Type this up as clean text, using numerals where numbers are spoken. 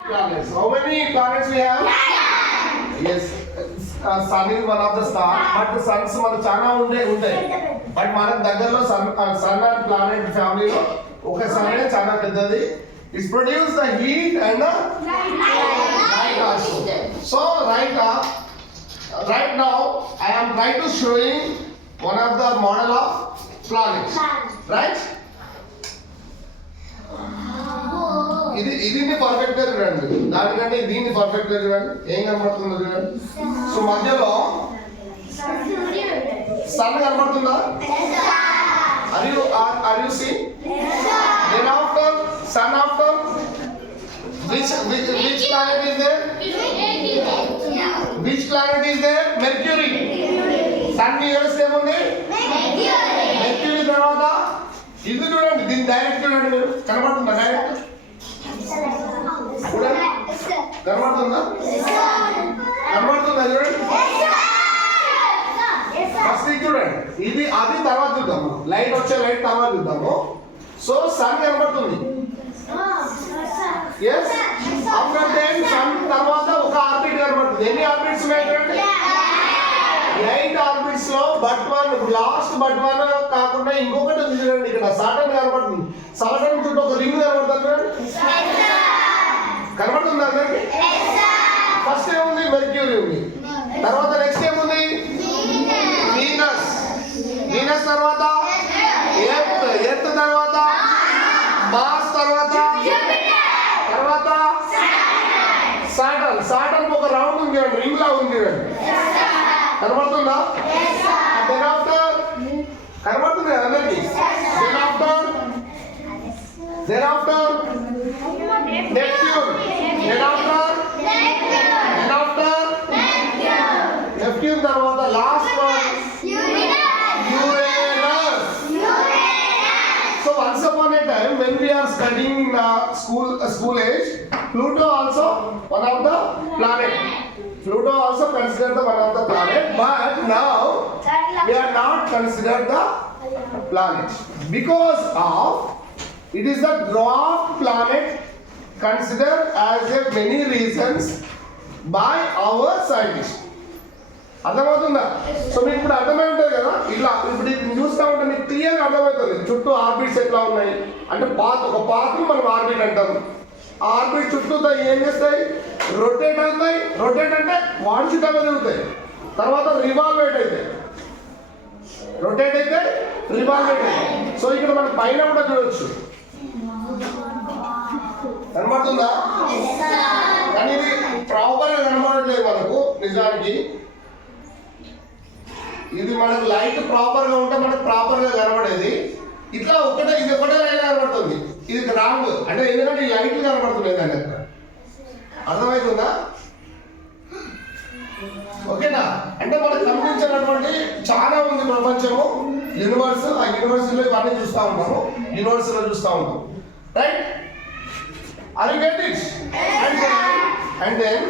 Planets. How many planets we have? Yes. Sun is one of the star, but the suns మన చాలా ఉంటాయి. బట్ మనకు దగ్గరలో sun and planet ఫ్యామిలీలో ఒక సన్ అనేది చాలా పెద్దది. It produces the heat and the light also. So right now I am trying to showing one of the model of planets. Right? ఇది పర్ఫెక్ట్ గా చూడండి, దానికంటే దీన్ని పర్ఫెక్ట్ గా చూడండి. ఏం కనబడుతుందో చూడండి. సో మధ్యలో సన్ కనబడుతుందా? Are you see? Then after sun after which planet is there? Which planet is there? Mercury. Sun ని ఏస్తే ఉంది Mercury. తర్వాత ఇది చూడండి, దీన్ని డైరెక్ట్ చూడండి. మీరు కనబడుతుందా? డైరెక్ట్ కనబడుతుందా? కనబడుతుందా? చూడండి. ఫస్ట్ చూడండి, ఇది అది తర్వాత చూద్దాము. లైట్ వచ్చే లైట్ తర్వాత చూద్దాము. సో సన్ కనబడుతుంది. yes after then sun తర్వాత ఒక ఆర్బిట్ కనబడుతుంది. ఎన్ని ఆర్బిట్స్ ఉన్నాయి చూడండి? 8 ఆర్బిట్స్ లో లాస్ట్ బట్ వన్ కాకుండా ఇంకొకటి ఉంది చూడండి. ఇక్కడ సాటర్న్ కనబడుతుంది. సాటర్న్ చుట్టూ ఒక రింగ్ కనబడుతుంది చూడండి. కనబడుతుంది అందరికి? ఫస్ట్ ఏముంది? మెర్క్యూరీ ఉంది. తర్వాత నెక్స్ట్ ఏముంది? వీనస్ తర్వాత ఎర్త్ తర్వాత మార్స్ తర్వాత సాటర్న్ ఒక రౌండ్ ఉంది, రింగ్ లా ఉంది. కనబడుతుందా? కనబడుతుంది కదా అందరికి? then after Neptune. Neptune తర్వాత last one Uranus. So once upon a time when we are studying in school age, Pluto also one of the planet. Pluto also considered the one of the planet, but now we are not considered the planet because of it is the dwarf planet considered as a many reasons by our scientists. అర్థమవుతుందా? సో మీకు ఇప్పుడు అర్థమై ఉంటుంది కదా. ఇలా ఇప్పుడు ఇది చూస్తూ ఉంటే మీకు క్లియర్గా అర్థమవుతుంది చుట్టూ ఆర్బిట్స్ ఎట్లా ఉన్నాయి అంటే. ఒక పాత్ని మనం ఆర్బిట్ అంటాం. ఆ ఆర్బిట్ చుట్టూ ఏం చేస్తాయి? రొటేట్ అవుతాయి. రొటేట్ అంటే వాడి చుట్టూ తిరుగుతాయి. తర్వాత రివాల్వేట్ అవుతాయి. రొటేట్ అయితే రివాల్వేట్ అవుతాయి. సో ఇక్కడ మనం పైన కూడా చూడొచ్చు. కనబడుతుందా? కానీ ఇది ప్రాపర్గా కనబడట్లేదు మనకు నిజానికి. ఇది మనకు లైట్ ప్రాపర్ గా ఉంటే మనకు ప్రాపర్ గా కనబడేది. ఇట్లా ఇది ఒకటే లైన్ కనబడుతుంది. ఇది రాంగ్ అంటే ఎందుకంటే ఈ లైట్లు కనబడుతున్నాయి దాని దగ్గర. అర్థమవుతుందా? ఓకేనా? అంటే మనకు కనిపించినటువంటి చాలా ఉంది ప్రపంచము, యూనివర్స్. ఆ యూనివర్సిటీలో ఇవన్నీ చూస్తూ ఉంటాము, యూనివర్సిటీలో చూస్తూ ఉంటాము. Right? Are you getting it? And then